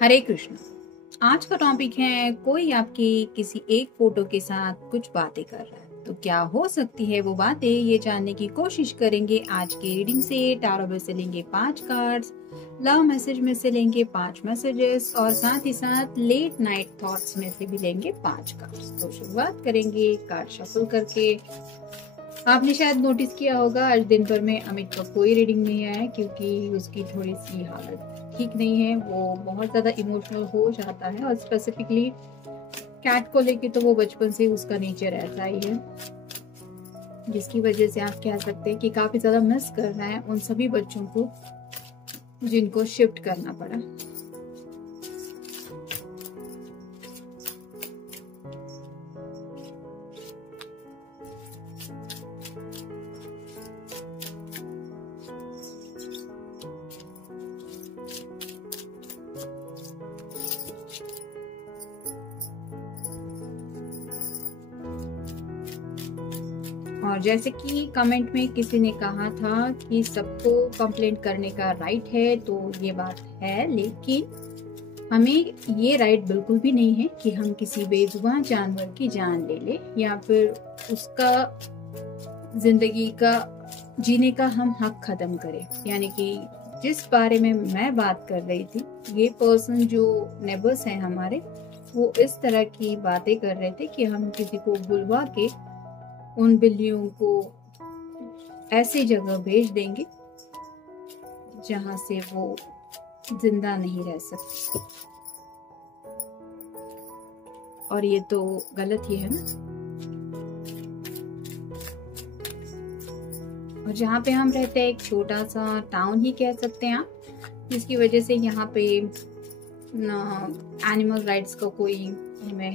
हरे कृष्ण। आज का टॉपिक है कोई आपकी किसी एक फोटो के साथ कुछ बातें कर रहा है, तो क्या हो सकती है वो बातें, ये जानने की कोशिश करेंगे आज के रीडिंग से। टैरो में से लेंगे 5 कार्ड्स, लव मैसेज में से लेंगे 5 मैसेजेस और साथ ही साथ लेट नाइट थॉट्स में से भी लेंगे 5 कार्ड्स। तो शुरुआत करेंगे कार्ड शफल करके। आपने शायद नोटिस किया होगा आज दिन भर में अमित का कोई रीडिंग नहीं आया क्योंकि उसकी थोड़ी सी हालत ठीक नहीं है। वो बहुत ज्यादा इमोशनल हो जाता है और स्पेसिफिकली कैट को लेके तो वो बचपन से उसका नेचर ऐसा ही है, जिसकी वजह से आप कह सकते हैं कि काफी ज्यादा मिस कर रहा है उन सभी बच्चों को जिनको शिफ्ट करना पड़ा। और जैसे कि कमेंट में किसी ने कहा था कि सबको कंप्लेंट करने का राइट है, तो ये बात है, लेकिन हमें ये राइट बिल्कुल भी नहीं है कि हम किसी बेजुबान जानवर की जान ले ले या फिर उसका जिंदगी का जीने का हम हक खत्म करें। यानी कि जिस बारे में मैं बात कर रही थी, ये पर्सन जो नेबर्स हैं हमारे, वो इस तरह की बातें कर रहे थे कि हम किसी को बुलवा के उन बिल्लियों को ऐसी जगह भेज देंगे जहां से वो जिंदा नहीं रह सकती। और ये तो गलत ही है ना। और जहाँ पे हम रहते हैं एक छोटा सा टाउन ही कह सकते हैं आप, जिसकी वजह से यहाँ पे एनिमल राइट्स का कोई हमें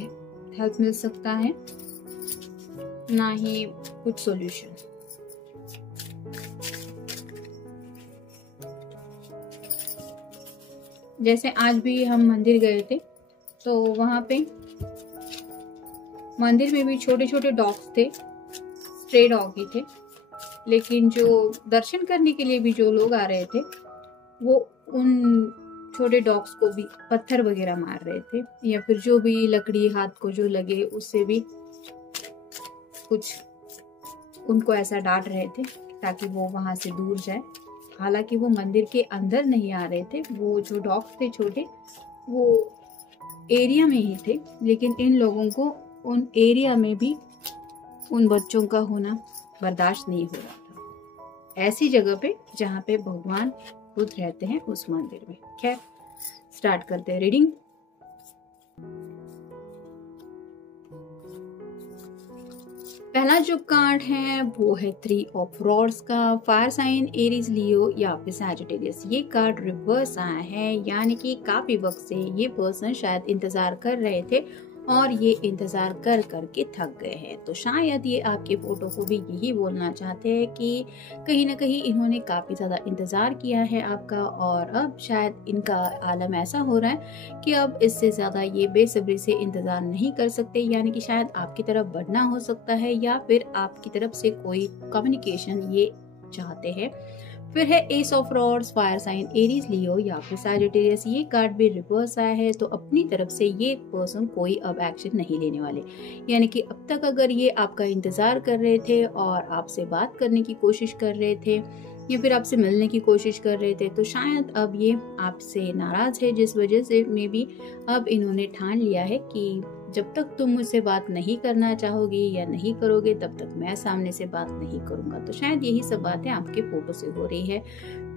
हेल्प मिल सकता है, ना ही कुछ सॉल्यूशन। जैसे आज भी हम मंदिर गए थे, तो वहां पे मंदिर में भी छोटे छोटे डॉग्स थे, स्ट्रे डॉग ही थे, लेकिन जो दर्शन करने के लिए भी जो लोग आ रहे थे वो उन छोटे डॉग्स को भी पत्थर वगैरह मार रहे थे, या फिर जो भी लकड़ी हाथ को जो लगे उससे भी कुछ उनको ऐसा डांट रहे थे ताकि वो वहां से दूर जाए। हालांकि वो मंदिर के अंदर नहीं आ रहे थे, वो जो डॉग्स थे छोटे वो एरिया में ही थे, लेकिन इन लोगों को उन एरिया में भी उन बच्चों का होना बर्दाश्त नहीं हो रहा था, ऐसी जगह पे जहाँ पे भगवान खुद रहते हैं उस मंदिर में। खैर, स्टार्ट करते हैं रीडिंग। पहला जो कार्ड है वो है 3 ऑफ रॉड्स का। फायर साइन एरीज, लियो या फिर सैजिटेरियस। ये कार्ड रिवर्स आया है, यानी कि काफी वक्त से ये पर्सन शायद इंतजार कर रहे थे और ये इंतजार कर करके थक गए हैं। तो शायद ये आपके फोटो को भी यही बोलना चाहते हैं कि कहीं ना कहीं इन्होंने काफी ज्यादा इंतजार किया है आपका, और अब शायद इनका आलम ऐसा हो रहा है कि अब इससे ज्यादा ये बेसब्री से इंतजार नहीं कर सकते। यानी कि शायद आपकी तरफ बढ़ना हो सकता है या फिर आपकी तरफ से कोई कम्युनिकेशन ये चाहते हैं। फिर है ace of rods, fire sign Aries, Leo या फिर सैजिटेरियस। ये कार्ड भी रिवर्स आया है, तो अपनी तरफ से ये पर्सन कोई अब एक्शन नहीं लेने वाले। यानी कि अब तक अगर ये आपका इंतजार कर रहे थे और आपसे बात करने की कोशिश कर रहे थे या फिर आपसे मिलने की कोशिश कर रहे थे, तो शायद अब ये आपसे नाराज है, जिस वजह से मे बी अब इन्होंने ठान लिया है कि जब तक तुम मुझसे बात नहीं करना चाहोगे या नहीं करोगे तब तक मैं सामने से बात नहीं करूंगा। तो शायद यही सब बातें आपके फोटो से हो रही है।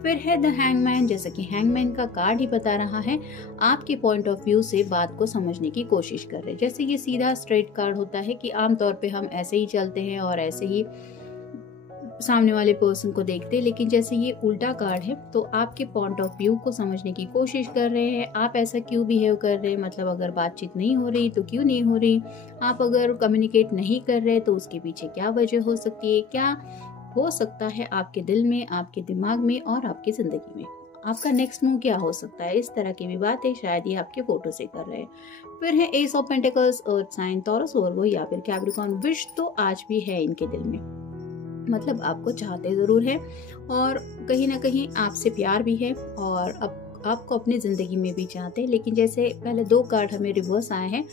फिर है द हैंगमैन। जैसा कि हैंगमैन का कार्ड ही बता रहा है, आपके पॉइंट ऑफ व्यू से बात को समझने की कोशिश कर रहे हैं। जैसे ये सीधा स्ट्रेट कार्ड होता है कि आमतौर पे हम ऐसे ही चलते हैं और ऐसे ही सामने वाले पर्सन को देखते हैं, लेकिन जैसे ये उल्टा कार्ड है तो आपके पॉइंट ऑफ व्यू को समझने की कोशिश कर रहे हैं। आप ऐसा क्यों बिहेव कर रहे हैं, मतलब अगर बातचीत नहीं हो रही तो क्यों नहीं हो रही, आप अगर कम्युनिकेट नहीं कर रहे तो उसके पीछे क्या वजह हो सकती है, क्या हो सकता है आपके दिल में, आपके दिमाग में और आपकी जिंदगी में, आपका नेक्स्ट मूव क्या हो सकता है। इस तरह की भी बातें शायद ये आपके फोटो से कर रहे हैं। फिर है ace of pentacles, earth sign, Taurus, Virgo या फिर कैप्रिकॉर्न। विश तो आज भी है इनके दिल में, मतलब आपको चाहते जरूर है और कहीं ना कहीं आपसे प्यार भी है, और अब आपको अपनी ज़िंदगी में भी चाहते हैं, लेकिन जैसे पहले 2 कार्ड हमें रिवर्स आए हैं,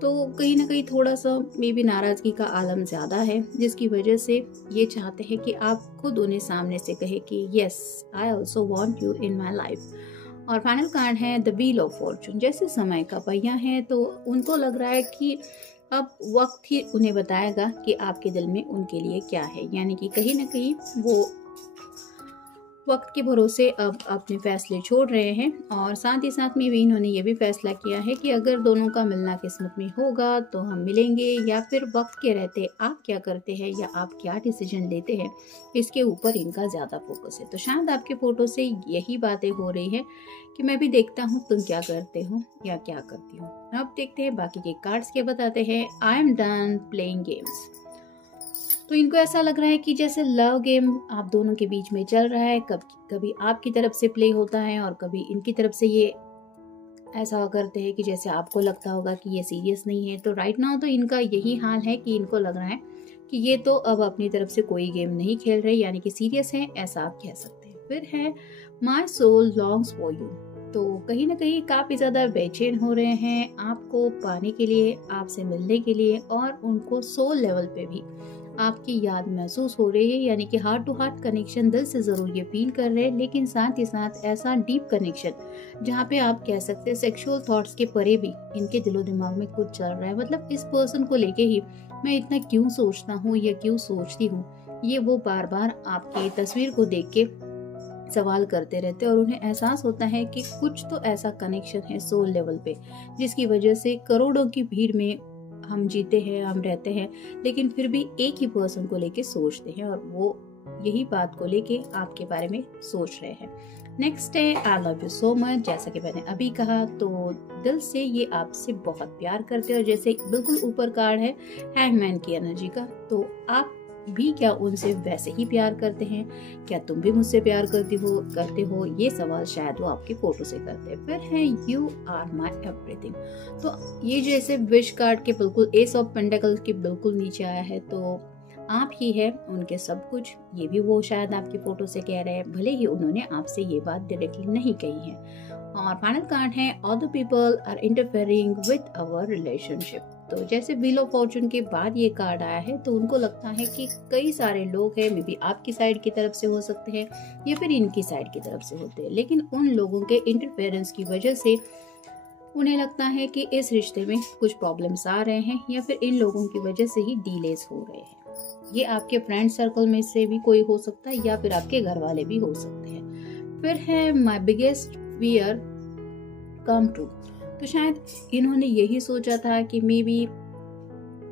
तो कहीं न कहीं थोड़ा-सा मे बी नाराज़गी का आलम ज़्यादा है, जिसकी वजह से ये चाहते हैं कि आप खुद उन्हें सामने से कहें कि yes, I also want you in my life. और फाइनल कार्ड है द व्हील ऑफ फॉर्च्यून। जैसे समय का पहिया है, तो उनको लग रहा है कि अब वक्त ही उन्हें बताएगा कि आपके दिल में उनके लिए क्या है, यानी कि कहीं न कहीं वो वक्त के भरोसे अब अपने फैसले छोड़ रहे हैं। और साथ ही साथ में भी इन्होंने ये भी फैसला किया है कि अगर दोनों का मिलना किस्मत में होगा तो हम मिलेंगे, या फिर वक्त के रहते आप क्या करते हैं या आप क्या डिसीजन लेते हैं, इसके ऊपर इनका ज़्यादा फोकस है। तो शायद आपके फोटो से यही बातें हो रही है कि मैं भी देखता हूँ तुम क्या करते हो या क्या करती हो। अब देखते हैं बाकी के कार्ड्स क्या बताते हैं। I am done playing games. तो इनको ऐसा लग रहा है कि जैसे लव गेम आप दोनों के बीच में चल रहा है, कभी आपकी तरफ से प्ले होता है और कभी इनकी तरफ से ये ऐसा करते हैं कि जैसे आपको लगता होगा कि ये सीरियस नहीं है। तो राइट नाउ तो इनका यही हाल है कि इनको लग रहा है कि ये तो अब अपनी तरफ से कोई गेम नहीं खेल रहे, यानी कि सीरियस है, ऐसा आप कह सकते हैं। फिर है my soul longs for you. तो कहीं ना कहीं काफ़ी ज़्यादा बेचैन हो रहे हैं आपको पाने के लिए, आपसे मिलने के लिए, और उनको सोल लेवल पे भी आपकी याद महसूस हो रही है, यानी कि हार्ट टू हार्ट कनेक्शन दिल से ज़रूर ये फील कर रहे हैं, लेकिन साथ ही साथ ऐसा डीप कनेक्शन जहाँ पे आप कह सकते हैं सेक्सुअल थॉट्स के परे भी इनके दिलो दिमाग में कुछ चल रहा है। मतलब इस पर्सन को लेके ही मैं इतना क्यों सोचता हूँ या क्यों सोचती हूँ, ये वो बार बार आपकी तस्वीर को देख के सवाल करते रहते हैं। और उन्हें एहसास होता है कि कुछ तो ऐसा कनेक्शन है सोल लेवल पे, जिसकी वजह से करोड़ों की भीड़ में हम जीते हैं, हम रहते हैं, लेकिन फिर भी एक ही पर्सन को लेके सोचते हैं, और वो यही बात को लेके आपके बारे में सोच रहे हैं। नेक्स्ट है I love you so much. जैसा कि मैंने अभी कहा, तो दिल से ये आपसे बहुत प्यार करते हैं, और जैसे बिल्कुल ऊपर कार्ड है हैंगमैन की एनर्जी का, तो आप भी क्या उनसे वैसे ही प्यार करते हैं? क्या तुम भी मुझसे प्यार करते हो? ये सवाल शायद वो आपके फोटो से करते हैं। फिर है यू आर माई एवरीथिंग। तो ये जैसे विश कार्ड के बिल्कुल एस ऑफ पेंटिकल्स के बिल्कुल नीचे आया है, तो आप ही है उनके सब कुछ। ये भी वो शायद आपकी फोटो से कह रहे हैं, भले ही उन्होंने आपसे ये बात डायरेक्टली नहीं कही है। और फाइनल कार्ड है all the people are interfering with our relationship. तो जैसे व्हील ऑफ फॉर्चून के बाद ये कार्ड आया है, तो उनको लगता है कि कई सारे लोग हैं, मे बी आपकी साइड की तरफ से हो सकते हैं या फिर इनकी साइड की तरफ से होते हैं, लेकिन उन लोगों के इंटरफेरेंस की वजह से उन्हें लगता है कि इस रिश्ते में कुछ प्रॉब्लम्स आ रहे हैं, या फिर इन लोगों की वजह से ही डिलेस हो रहे हैं। ये आपके फ्रेंड सर्कल में से भी कोई हो सकता है, या फिर आपके घर वाले भी हो सकते हैं। फिर है my biggest fear come true. तो शायद इन्होंने यही सोचा था कि मे बी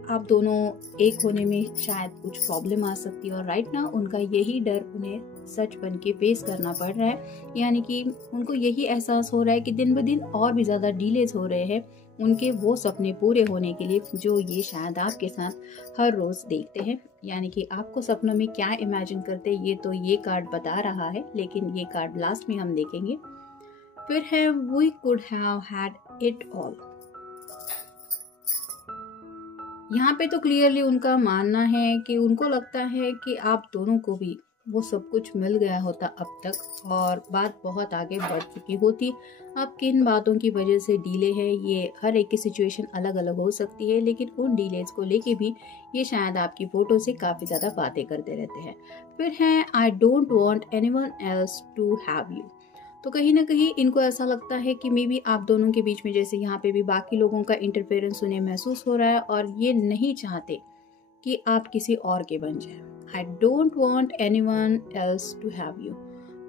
आप दोनों एक होने में शायद कुछ प्रॉब्लम आ सकती है, और राइट नाउ उनका यही डर उन्हें सच बन के फेस करना पड़ रहा है, यानी कि उनको यही एहसास हो रहा है कि दिन ब दिन और भी ज़्यादा डिलेज हो रहे हैं उनके वो सपने पूरे होने के लिए जो ये शायद आपके साथ हर रोज़ देखते हैं। यानी कि आपको सपनों में क्या इमेजिन करते हैं, ये तो ये कार्ड बता रहा है, लेकिन ये कार्ड लास्ट में हम देखेंगे। फिर है we could have had it all. यहाँ पे तो क्लियरली उनका मानना है कि उनको लगता है कि आप दोनों को भी वो सब कुछ मिल गया होता अब तक, और बात बहुत आगे बढ़ चुकी होती। अब किन बातों की वजह से डीले है, ये हर एक की सिचुएशन अलग अलग हो सकती है, लेकिन उन डीलेज को लेके भी ये शायद आपकी फोटो से काफ़ी ज़्यादा बातें करते रहते हैं। फिर है I don't want anyone else to have you. तो कहीं ना कहीं इनको ऐसा लगता है कि मे बी आप दोनों के बीच में जैसे यहाँ पे भी बाकी लोगों का इंटरफेरेंस उन्हें महसूस हो रहा है, और ये नहीं चाहते कि आप किसी और के बन जाए। I don't want anyone else to have you.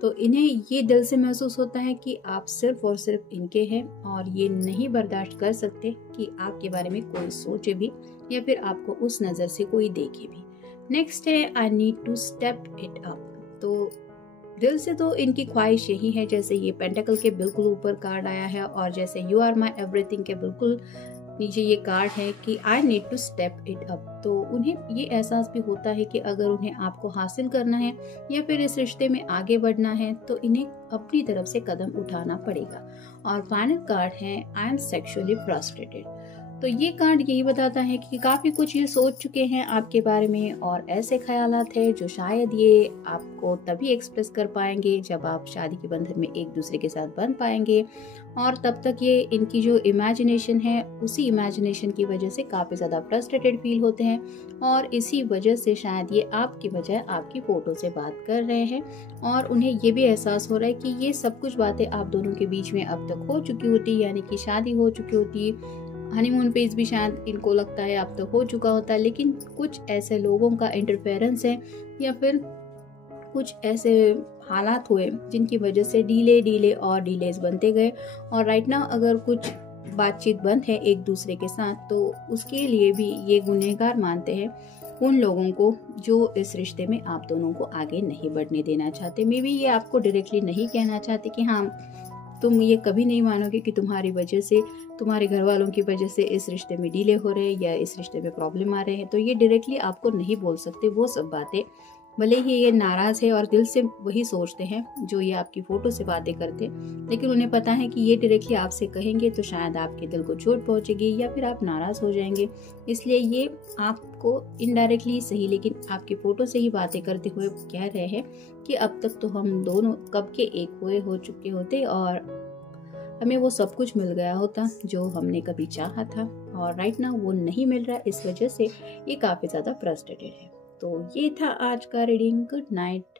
तो इन्हें ये दिल से महसूस होता है कि आप सिर्फ और सिर्फ इनके हैं, और ये नहीं बर्दाश्त कर सकते कि आपके बारे में कोई सोचे भी, या फिर आपको उस नज़र से कोई देखे भी। नेक्स्ट है I need to step it up. तो दिल से तो इनकी ख्वाहिश यही है, जैसे ये पेंटाकल के बिल्कुल ऊपर कार्ड आया है, और जैसे यू आर माई एवरीथिंग के बिल्कुल नीचे ये कार्ड है कि I need to step it up. तो उन्हें ये एहसास भी होता है कि अगर उन्हें आपको हासिल करना है या फिर इस रिश्ते में आगे बढ़ना है, तो इन्हें अपनी तरफ से कदम उठाना पड़ेगा। और फाइनल कार्ड है आई एम सेक्सुअली फ्रस्ट्रेटेड। तो ये कार्ड यही बताता है कि काफ़ी कुछ ये सोच चुके हैं आपके बारे में और ऐसे ख्यालात हैं जो शायद ये आपको तभी एक्सप्रेस कर पाएंगे जब आप शादी के बंधन में एक दूसरे के साथ बंध पाएंगे। और तब तक ये इनकी जो इमेजिनेशन है उसी इमेजिनेशन की वजह से काफ़ी ज़्यादा फ्रस्ट्रेटेड फील होते हैं और इसी वजह से शायद ये आपकी बजाय आपकी फ़ोटो से बात कर रहे हैं। और उन्हें ये भी एहसास हो रहा है कि ये सब कुछ बातें आप दोनों के बीच में अब तक हो चुकी होती, यानी कि शादी हो चुकी होती, हनीमून फेज भी शायद इनको लगता है अब तक हो चुका होता है, लेकिन कुछ ऐसे लोगों का इंटरफेरेंस है या फिर कुछ ऐसे हालात हुए जिनकी वजह से डीले और डिलेज बनते गए। और राइट नाउ अगर कुछ बातचीत बंद है एक दूसरे के साथ तो उसके लिए भी ये गुनहगार मानते हैं उन लोगों को जो इस रिश्ते में आप दोनों को आगे नहीं बढ़ने देना चाहते। मे बी ये आपको डायरेक्टली नहीं कहना चाहते कि हाँ तुम ये कभी नहीं मानोगे कि तुम्हारी वजह से, तुम्हारे घर वालों की वजह से इस रिश्ते में डिले हो रहे हैं या इस रिश्ते में प्रॉब्लम आ रहे हैं, तो ये डायरेक्टली आपको नहीं बोल सकते वो सब बातें। भले ही ये नाराज है और दिल से वही सोचते हैं जो ये आपकी फोटो से बातें करते, लेकिन उन्हें पता है कि ये डायरेक्टली आपसे कहेंगे तो शायद आपके दिल को चोट पहुंचेगी या फिर आप नाराज हो जाएंगे। इसलिए ये आपको इनडायरेक्टली सही लेकिन आपकी फोटो से ही बातें करते हुए कह रहे हैं कि अब तक तो हम दोनों कब के एक हुए हो चुके होते और हमें वो सब कुछ मिल गया होता जो हमने कभी चाहा था, और राइट नाउ वो नहीं मिल रहा। इस वजह से ये काफ़ी ज़्यादा फ्रस्ट्रेटेड है। तो ये था आज का रीडिंग। Good night.